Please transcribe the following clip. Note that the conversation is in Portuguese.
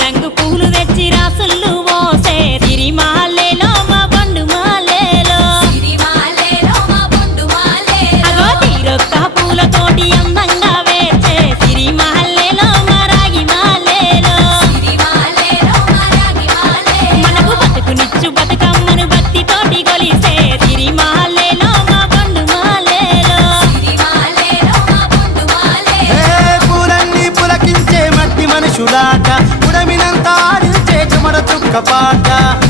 రంగు capaca.